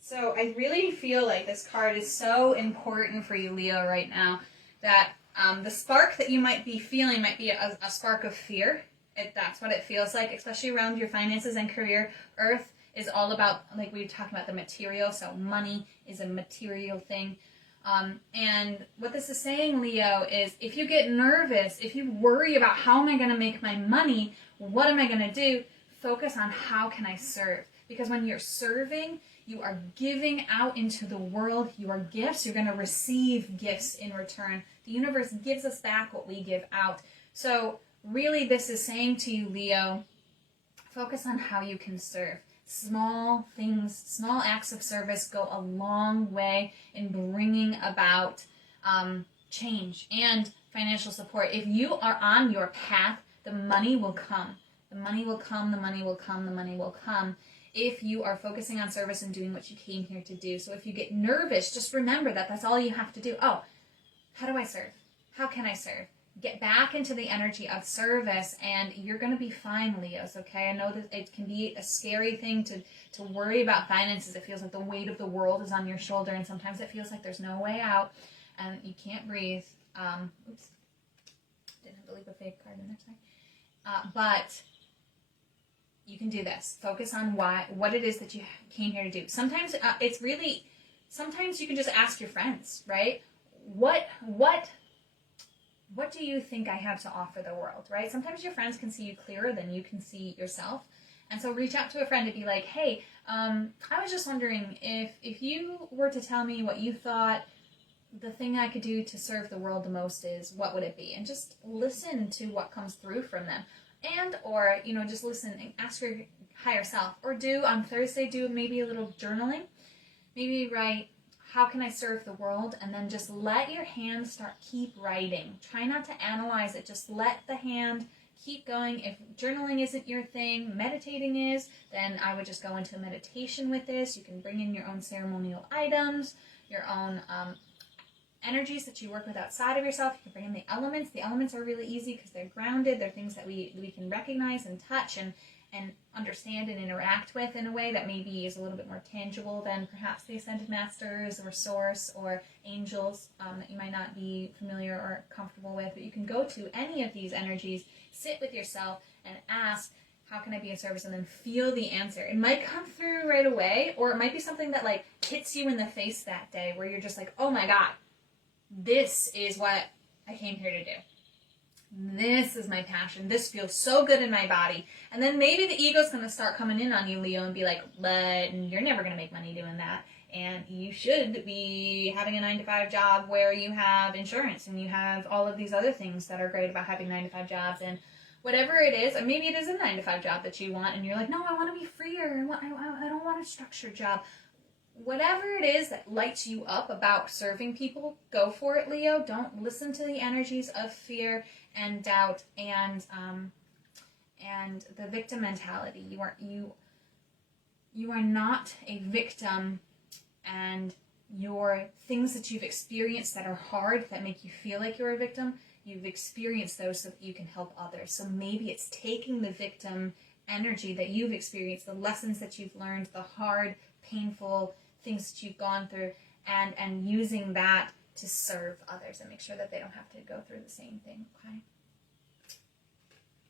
So I really feel like this card is so important for you, Leo, right now, that the spark that you might be feeling might be a spark of fear. That's what it feels like, especially around your finances and career. Earth is all about, like we were talking about, the material, so money is a material thing. And what this is saying, Leo, is if you get nervous, if you worry about how am I going to make my money, what am I going to do, focus on how can I serve. Because when you're serving, you are giving out into the world. You are gifts. You're going to receive gifts in return. The universe gives us back what we give out. So really this is saying to you, Leo, focus on how you can serve. Small things, small acts of service go a long way in bringing about change and financial support. If you are on your path, the money will come. The money will come, the money will come, the money will come if you are focusing on service and doing what you came here to do. So if you get nervous, just remember that that's all you have to do. Oh, how do I serve? How can I serve? Get back into the energy of service and you're going to be fine, Leos, okay? I know that it can be a scary thing to worry about finances. It feels like the weight of the world is on your shoulder, and sometimes it feels like there's no way out and you can't breathe. Oops, didn't have to leave a fake card in there, sorry. But you can do this. Focus on what it is that you came here to do. Sometimes sometimes you can just ask your friends, right? What do you think I have to offer the world, right? Sometimes your friends can see you clearer than you can see yourself. And so reach out to a friend and be like, hey, I was just wondering if you were to tell me what you thought the thing I could do to serve the world the most is, what would it be? And just listen to what comes through from them. And, or, just listen and ask your higher self. Or on Thursday, do maybe a little journaling. Maybe write, how can I serve the world? And then just let your hand keep writing. Try not to analyze it. Just let the hand keep going. If journaling isn't your thing, meditating is, then I would just go into meditation with this. You can bring in your own ceremonial items, your own energies that you work with outside of yourself. You can bring in the elements. The elements are really easy because they're grounded. They're things that we can recognize and touch and understand and interact with in a way that maybe is a little bit more tangible than perhaps the Ascended Masters or Source or angels that you might not be familiar or comfortable with. But you can go to any of these energies, sit with yourself and ask, how can I be of service? And then feel the answer. It might come through right away, or it might be something that like hits you in the face that day where you're just like, oh my God, this is what I came here to do. This is my passion. This feels so good in my body. And then maybe the ego's going to start coming in on you, Leo, and be like, but you're never going to make money doing that. And you should be having a 9-to-5 job where you have insurance and you have all of these other things that are great about having 9-to-5 jobs. And whatever it is, and maybe it is a 9-to-5 job that you want, and you're like, no, I want to be freer. I don't want a structured job. Whatever it is that lights you up about serving people, go for it, Leo. Don't listen to the energies of fear and doubt and the victim mentality. You are not a victim, and your things that you've experienced that are hard, that make you feel like you're a victim, you've experienced those so that you can help others. So maybe it's taking the victim energy that you've experienced, the lessons that you've learned, the hard, painful things that you've gone through, and using that to serve others and make sure that they don't have to go through the same thing, okay?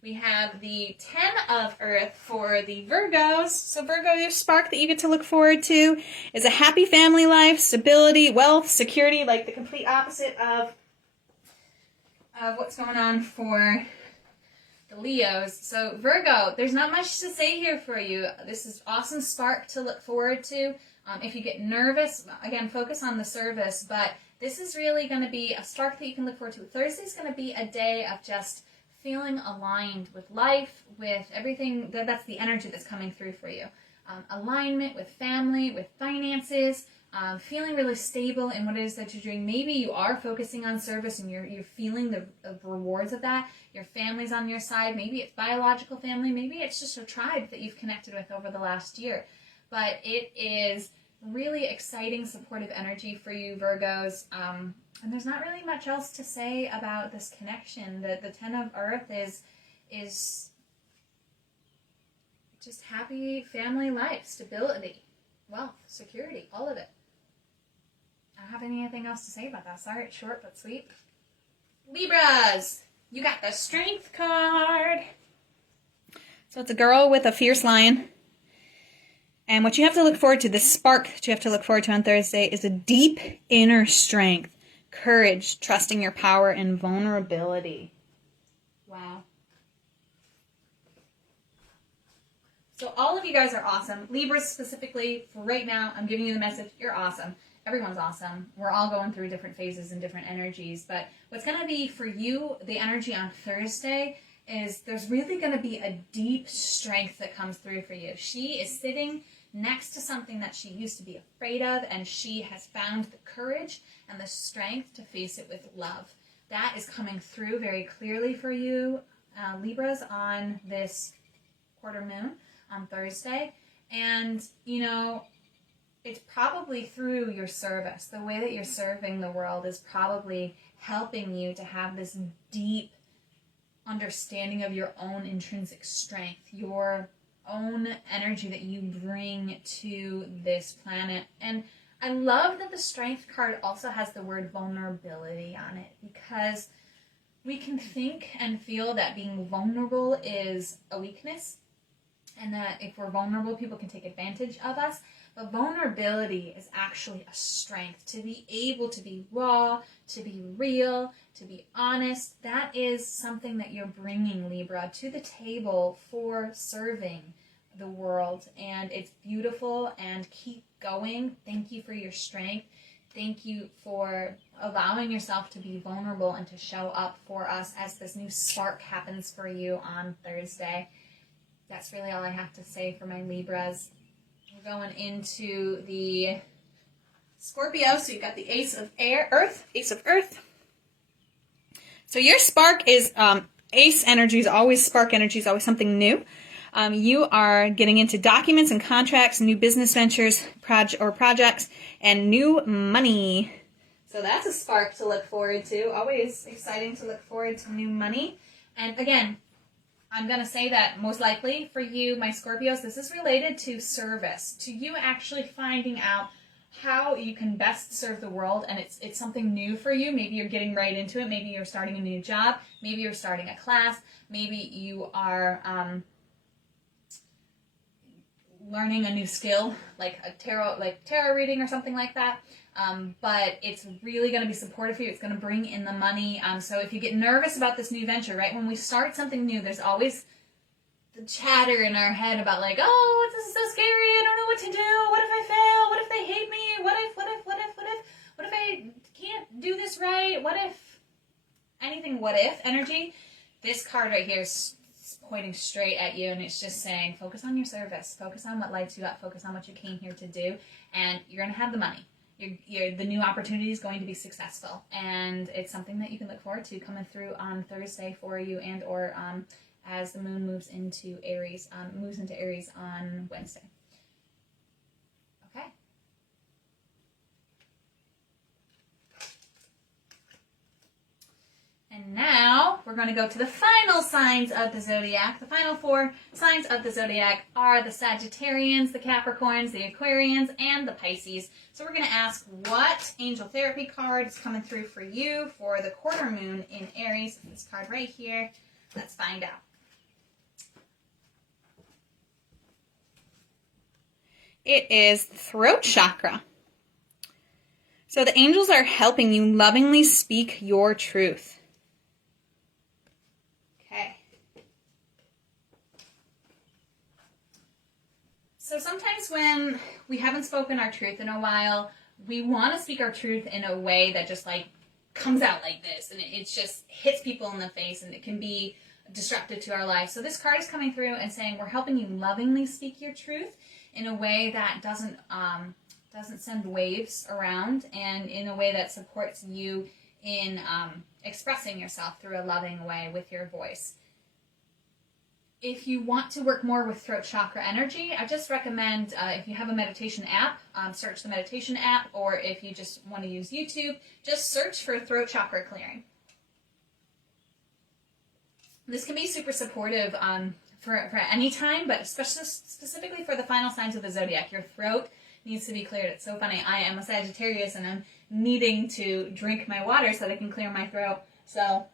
We have the 10 of Earth for the Virgos. So Virgo, your spark that you get to look forward to is a happy family life, stability, wealth, security, like the complete opposite of what's going on for the Leos. So Virgo, there's not much to say here for you. This is awesome spark to look forward to. If you get nervous, again, focus on the service, but this is really going to be a spark that you can look forward to. Thursday's going to be a day of just feeling aligned with life, with everything. That's the energy that's coming through for you. Alignment with family, with finances, feeling really stable in what it is that you're doing. Maybe you are focusing on service and you're feeling the rewards of that. Your family's on your side. Maybe it's biological family. Maybe it's just a tribe that you've connected with over the last year. But it is really exciting, supportive energy for you, Virgos. And there's not really much else to say about this connection. The Ten of Earth is just happy family life, stability, wealth, security, all of it. I don't have anything else to say about that. Sorry, it's short but sweet. Libras, you got the Strength card. So it's a girl with a fierce lion. And what you have to look forward to, the spark that you have to look forward to on Thursday, is a deep inner strength, courage, trusting your power, and vulnerability. Wow. So all of you guys are awesome. Libras specifically, for right now, I'm giving you the message, you're awesome. Everyone's awesome. We're all going through different phases and different energies. But what's going to be for you, the energy on Thursday, is there's really going to be a deep strength that comes through for you. She is sitting next to something that she used to be afraid of, and she has found the courage and the strength to face it with love. That is coming through very clearly for you, Libras, on this quarter moon on Thursday. And, you know, it's probably through your service. The way that you're serving the world is probably helping you to have this deep understanding of your own intrinsic strength, your own energy that you bring to this planet. And I love that the Strength card also has the word vulnerability on it, because we can think and feel that being vulnerable is a weakness, and that if we're vulnerable, people can take advantage of us. But vulnerability is actually a strength. To be able to be raw, to be real, to be honest, that is something that you're bringing, Libra, to the table for serving the world. And it's beautiful, and keep going. Thank you for your strength. Thank you for allowing yourself to be vulnerable and to show up for us as this new spark happens for you on Thursday. That's really all I have to say for my Libras. We're going into the Scorpio, so you've got the Ace of Earth. So your spark is, Ace energy is always spark energy, is always something new. You are getting into documents and contracts, new business ventures, projects, and new money. So that's a spark to look forward to. Always exciting to look forward to new money. And again, I'm going to say that most likely for you, my Scorpios, this is related to service, to you actually finding out how you can best serve the world, and it's something new for you. Maybe you're getting right into it. Maybe you're starting a new job. Maybe you're starting a class. Maybe you are learning a new skill, like tarot reading or something like that. But it's really going to be supportive for you. It's going to bring in the money. So if you get nervous about this new venture, right, when we start something new, there's always the chatter in our head about like, oh, this is so scary. I don't know what to do. What if I fail? What if they hate me? What if I can't do this right? What if anything? What if energy? This card right here is pointing straight at you, and it's just saying, focus on your service. Focus on what lights you up. Focus on what you came here to do, and you're going to have the money. The new opportunity is going to be successful, and it's something that you can look forward to coming through on Thursday for you, and or as the moon moves into Aries on Wednesday. Okay. And now we're going to go to the final signs of the zodiac. The final 4 signs of the zodiac are the Sagittarians, the Capricorns, the Aquarians, and the Pisces. So we're going to ask what angel therapy card is coming through for you for the quarter moon in Aries. This card right here. Let's find out. It is throat chakra. So the angels are helping you lovingly speak your truth. Okay. So sometimes when we haven't spoken our truth in a while, we want to speak our truth in a way that just like comes out like this, and it just hits people in the face, and it can be disruptive to our life. So this card is coming through and saying we're helping you lovingly speak your truth in a way that doesn't doesn't send waves around, and in a way that supports you in expressing yourself through a loving way with your voice. If you want to work more with throat chakra energy, I just recommend, if you have a meditation app, search the meditation app, or if you just want to use YouTube, just search for throat chakra clearing. This can be super supportive for any time, but especially specifically for the final signs of the zodiac. Your throat needs to be cleared. It's so funny. I am a Sagittarius, and I'm needing to drink my water so that I can clear my throat. So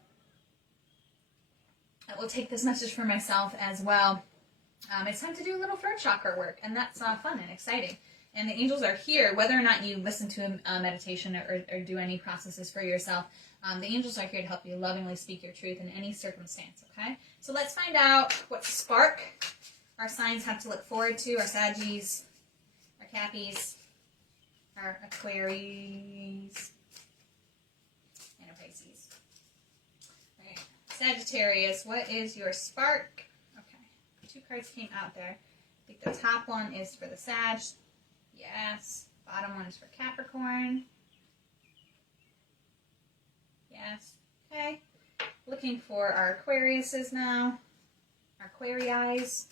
I will take this message for myself as well. It's time to do a little throat chakra work, and that's fun and exciting. And the angels are here, whether or not you listen to a meditation or do any processes for yourself. The angels are here to help you lovingly speak your truth in any circumstance, okay? So let's find out what spark our signs have to look forward to, our Saggies, our Cappies, our Aquarius, and our Pisces. Okay, Sagittarius, what is your spark? Okay, 2 cards came out there. I think the top one is for the Sag. Yes. Bottom one is for Capricorn. Yes. Okay. Looking for our Aquariuses now. Our Aquarii.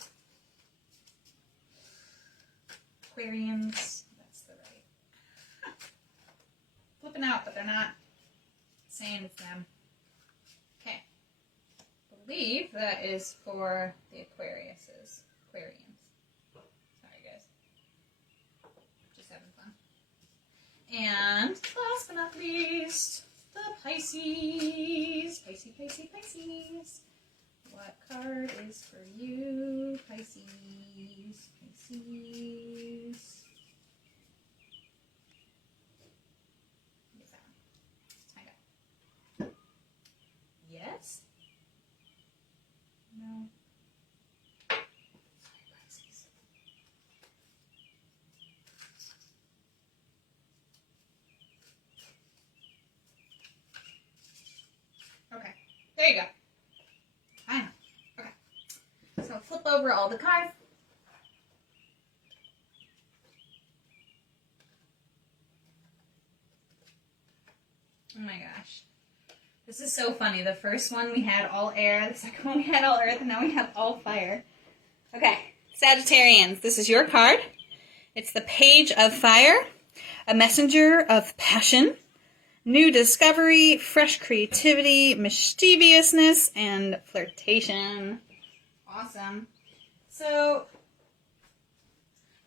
Aquarians. That's the right. Flipping out, but they're not saying it's them. Okay. I believe that is for the Aquariuses. Aquarians. Sorry, guys. Just having fun. And last but not least, the Pisces. Pisces. What card is for you, Pisces? Pisces. What's that one? Let's find out. Yes? No. Sorry, Pisces. Okay, there you go. Fine. Okay. So flip over all the cards. Oh my gosh. This is so funny. The first one we had all air, the second one we had all earth, and now we have all fire. Okay, Sagittarians, this is your card. It's the Page of Fire, a messenger of passion, new discovery, fresh creativity, mischievousness, and flirtation. Awesome. So,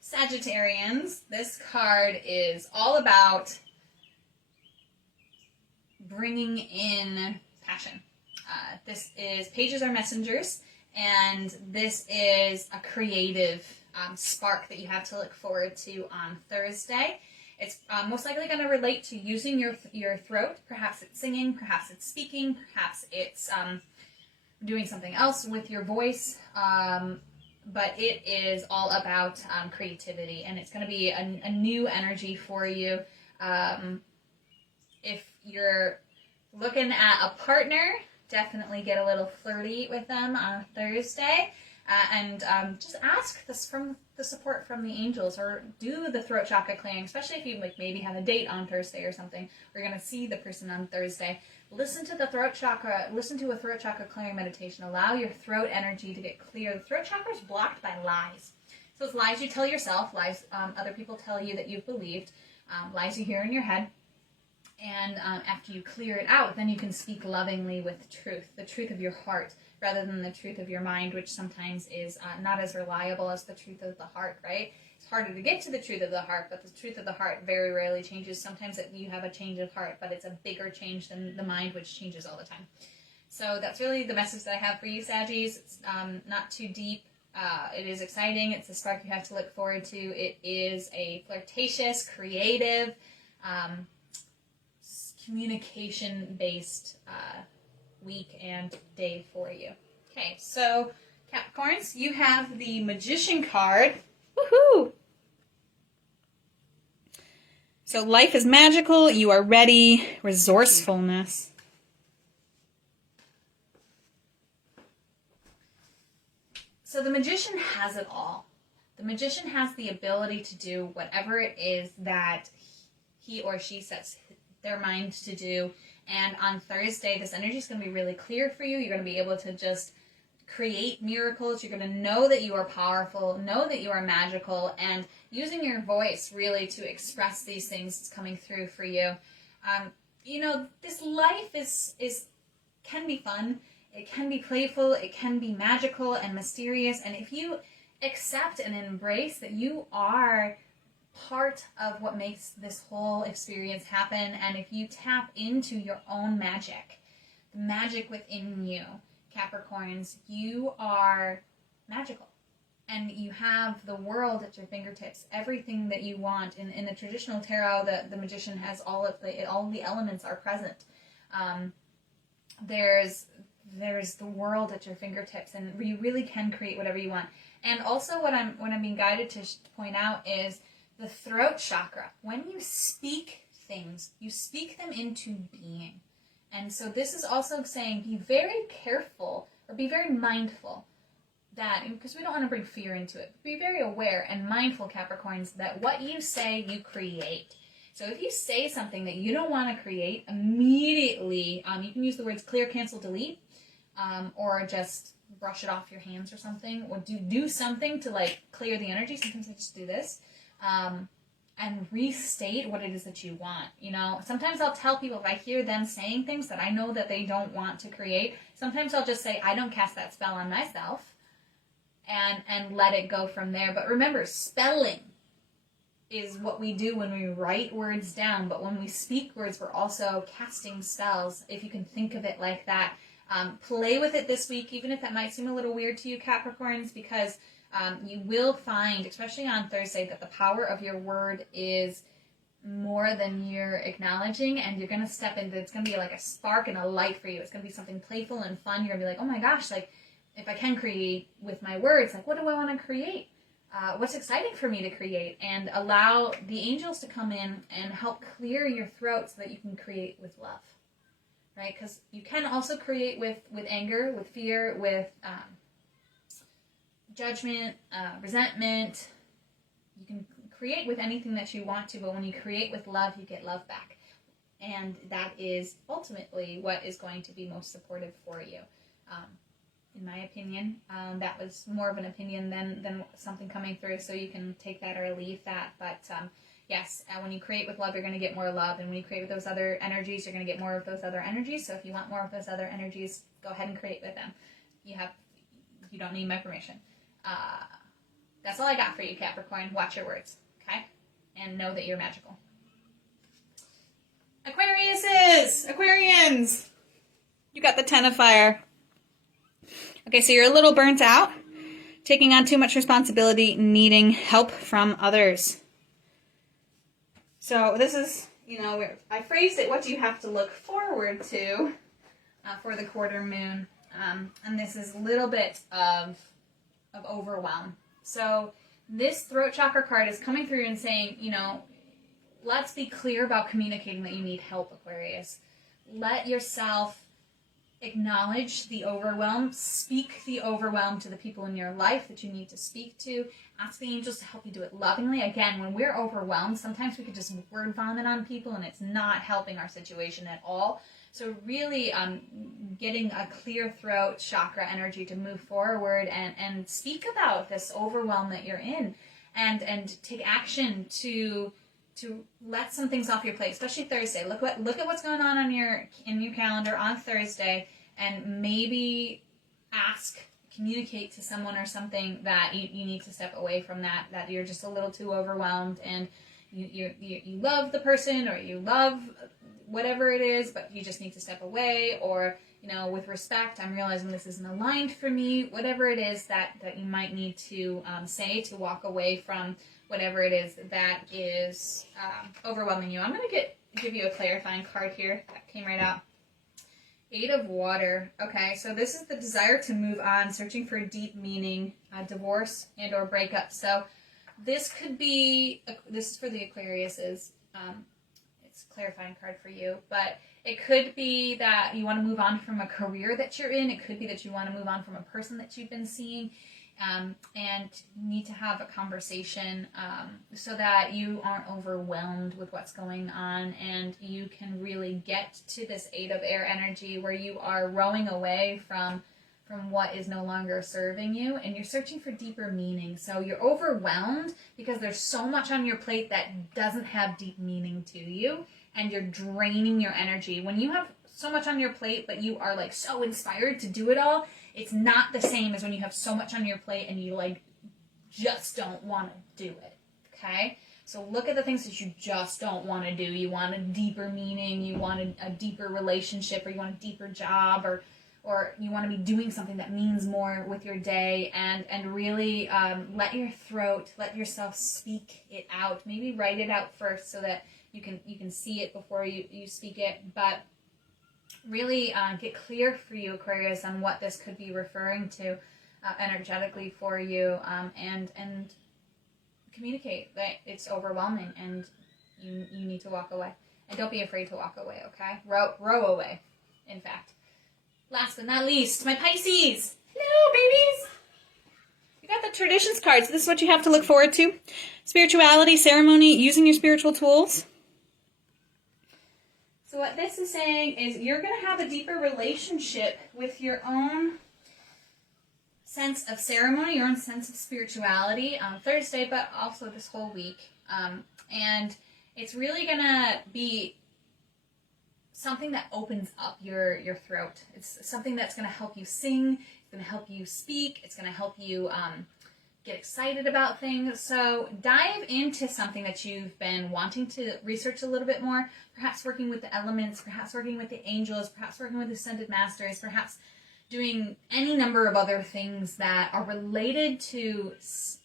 Sagittarians, this card is all about bringing in passion. This is pages are messengers, and this is a creative spark that you have to look forward to on Thursday. It's most likely going to relate to using your throat. Perhaps it's singing, perhaps it's speaking, perhaps it's doing something else with your voice. But it is all about creativity, and it's going to be a new energy for you. If you're looking at a partner, definitely get a little flirty with them on Thursday. And just ask this from the support from the angels, or do the throat chakra clearing, especially if you maybe have a date on Thursday or something. We're going to see the person on Thursday. Listen to the throat chakra. Listen to a throat chakra clearing meditation. Allow your throat energy to get clear. The throat chakra is blocked by lies. So it's lies you tell yourself, lies other people tell you that you've believed, lies you hear in your head. And after you clear it out, then you can speak lovingly with truth, the truth of your heart, rather than the truth of your mind, which sometimes is not as reliable as the truth of the heart, right? It's harder to get to the truth of the heart, but the truth of the heart very rarely changes. Sometimes you have a change of heart, but it's a bigger change than the mind, which changes all the time. So that's really the message that I have for you, Saggies. It's not too deep. It is exciting. It's a spark you have to look forward to. It is a flirtatious, creative, communication-based week and day for you. Okay, so Capricorns, you have the Magician card. Woohoo! So life is magical, you are ready, resourcefulness. So the Magician has it all. The Magician has the ability to do whatever it is that he or she sets their mind to do. And on Thursday, this energy is going to be really clear for you. You're going to be able to just create miracles. You're going to know that you are powerful, know that you are magical, and using your voice really to express these things is coming through for you. You know, this life can be fun. It can be playful. It can be magical and mysterious. And if you accept and embrace that you are part of what makes this whole experience happen, and if you tap into your own magic, the magic within you, Capricorns, you are magical. And you have the world at your fingertips, everything that you want. In the traditional tarot, the Magician has all the elements are present. There's the world at your fingertips, and you really can create whatever you want. And also what I'm being guided to point out is the throat chakra. When you speak things, you speak them into being. And so this is also saying be very careful or be very mindful that, because we don't want to bring fear into it, be very aware and mindful, Capricorns, that what you say, you create. So if you say something that you don't want to create, immediately, you can use the words clear, cancel, delete, or just brush it off your hands or something, or do something to like clear the energy. Sometimes I just do this, and restate what it is that you want. You know, sometimes I'll tell people if I hear them saying things that I know that they don't want to create, sometimes I'll just say, I don't cast that spell on myself, and let it go from there. But remember, spelling is what we do when we write words down, but when we speak words, we're also casting spells, if you can think of it like that. Play with it this week, even if that might seem a little weird to you, Capricorns, because you will find, especially on Thursday, that the power of your word is more than you're acknowledging, and you're going to step into, it's going to be like a spark and a light for you. It's going to be something playful and fun. You're going to be like, oh my gosh, like, if I can create with my words, like, what do I want to create? What's exciting for me to create? And allow the angels to come in and help clear your throat so that you can create with love. Right? Because you can also create with anger, with fear, with judgment, resentment. You can create with anything that you want to, but when you create with love, you get love back. And that is ultimately what is going to be most supportive for you. In my opinion, that was more of an opinion than something coming through, so you can take that or leave that. But yes, when you create with love, you're going to get more love. And when you create with those other energies, you're going to get more of those other energies. So if you want more of those other energies, go ahead and create with them. You don't need my permission. That's all I got for you, Capricorn. Watch your words, okay? And know that you're magical. Aquarians! You got the 10 of fire. Okay, so you're a little burnt out, taking on too much responsibility, needing help from others. So this is, I phrased it, what do you have to look forward to for the quarter moon? And this is a little bit of overwhelm. So this throat chakra card is coming through and saying, let's be clear about communicating that you need help, Aquarius. Let yourself acknowledge the overwhelm, speak the overwhelm to the people in your life that you need to speak to. Ask the angels to help you do it lovingly. Again, when we're overwhelmed, sometimes we could just word vomit on people and it's not helping our situation at all. So really getting a clear throat chakra energy to move forward and speak about this overwhelm that you're in, and take action to let some things off your plate, especially Thursday. Look at what's going on in your calendar on Thursday, and maybe communicate to someone or something that you need to step away from that you're just a little too overwhelmed, and you love the person, or you love whatever it is, but you just need to step away, or with respect, I'm realizing this isn't aligned for me. Whatever it is that you might need to say to walk away from whatever it is that is overwhelming you. I'm going to give you a clarifying card here that came right out. 8 of Water. Okay, so this is the desire to move on, searching for deep meaning, divorce and or breakup. So this could be, this is for the Aquariuses. It's a clarifying card for you, but it could be that you want to move on from a career that you're in. It could be that you want to move on from a person that you've been seeing. and need to have a conversation so that you aren't overwhelmed with what's going on, and you can really get to this 8 of air energy where you are rowing away from what is no longer serving you, and you're searching for deeper meaning. So you're overwhelmed because there's so much on your plate that doesn't have deep meaning to you, and you're draining your energy. When you have so much on your plate, but you are like so inspired to do it all, it's not the same as when you have so much on your plate and you like just don't want to do it, okay? So look at the things that you just don't want to do. You want a deeper meaning, you want a deeper relationship, or you want a deeper job, or you want to be doing something that means more with your day, and really let your throat, let yourself speak it out. Maybe write it out first so that you can see it before you speak it, but really get clear for you, Aquarius, on what this could be referring to energetically for you, and communicate that it's overwhelming and you need to walk away. And don't be afraid to walk away, okay? Row away, in fact. Last but not least, my Pisces. Hello, babies. You got the traditions cards. This is what you have to look forward to. Spirituality, ceremony, using your spiritual tools. So what this is saying is you're going to have a deeper relationship with your own sense of ceremony, your own sense of spirituality on Thursday, but also this whole week. And it's really going to be something that opens up your throat. It's something that's going to help you sing. It's going to help you speak. It's going to help you get excited about things. So dive into something that you've been wanting to research a little bit more, perhaps working with the elements, perhaps working with the angels, perhaps working with ascended masters, perhaps doing any number of other things that are related to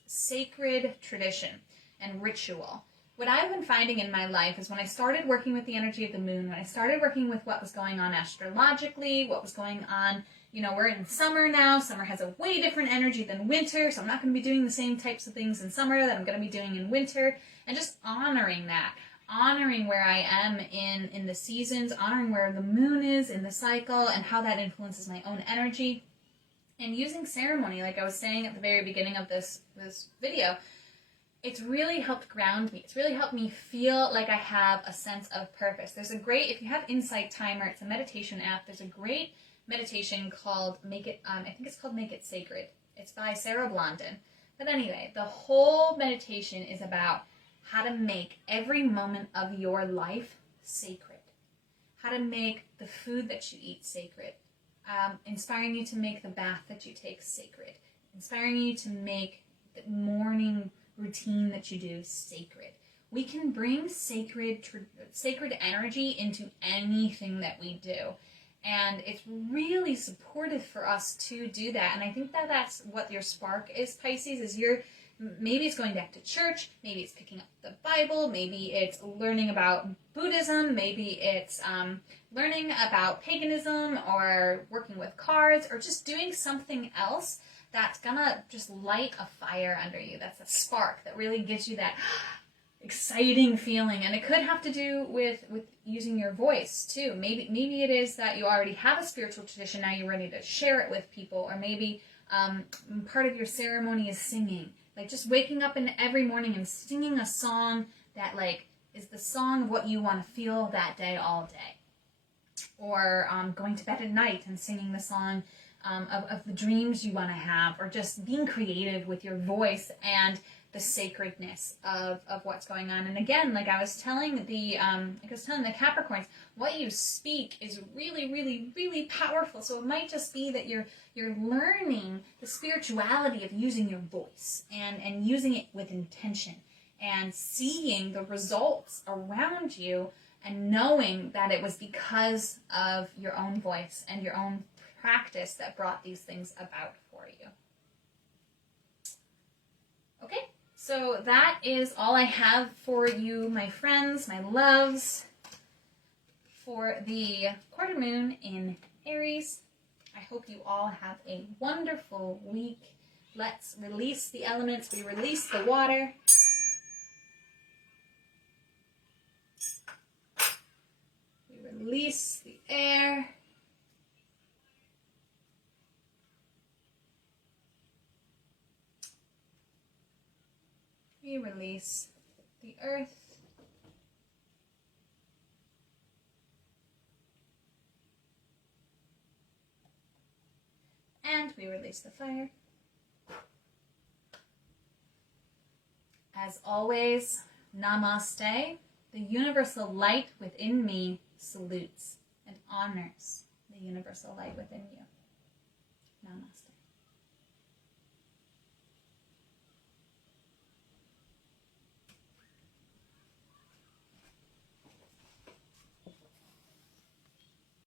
sacred tradition and ritual. What I've been finding in my life is when I started working with the energy of the moon, when I started working with what was going on astrologically, what was going on, we're in summer now. Summer has a way different energy than winter, so I'm not going to be doing the same types of things in summer that I'm going to be doing in winter, and just honoring that, honoring where I am in the seasons, honoring where the moon is in the cycle and how that influences my own energy, and using ceremony, like I was saying at the very beginning of this video. It's really helped ground me. It's really helped me feel like I have a sense of purpose. There's a great, if you have Insight Timer, it's a meditation app. There's a great meditation called Make It Sacred. It's by Sarah Blondin. But anyway, the whole meditation is about how to make every moment of your life sacred. How to make the food that you eat sacred. Inspiring you to make the bath that you take sacred. Inspiring you to make the morning routine that you do sacred. We can bring sacred energy into anything that we do, and it's really supportive for us to do that. And I think that that's what your spark is, Pisces, is maybe it's going back to church, maybe it's picking up the Bible, maybe it's learning about Buddhism, maybe it's learning about paganism, or working with cards, or just doing something else that's gonna just light a fire under you. That's a spark that really gives you that exciting feeling. And it could have to do with using your voice too. Maybe it is that you already have a spiritual tradition, now you're ready to share it with people. Or maybe part of your ceremony is singing. Like just waking up every morning and singing a song that like is the song of what you want to feel that day all day. Or going to bed at night and singing the song of the dreams you want to have, or just being creative with your voice and the sacredness of what's going on. And again, like I was telling the Capricorns, what you speak is really, really, really powerful. So it might just be that you're learning the spirituality of using your voice and using it with intention and seeing the results around you and knowing that it was because of your own voice and your own practice that brought these things about for you. Okay, so that is all I have for you, my friends, my loves, for the quarter moon in Aries. I hope you all have a wonderful week. Let's release the elements. We release the water. We release the air. We release the earth. And we release the fire. As always, namaste. The universal light within me salutes and honors the universal light within you. Namaste.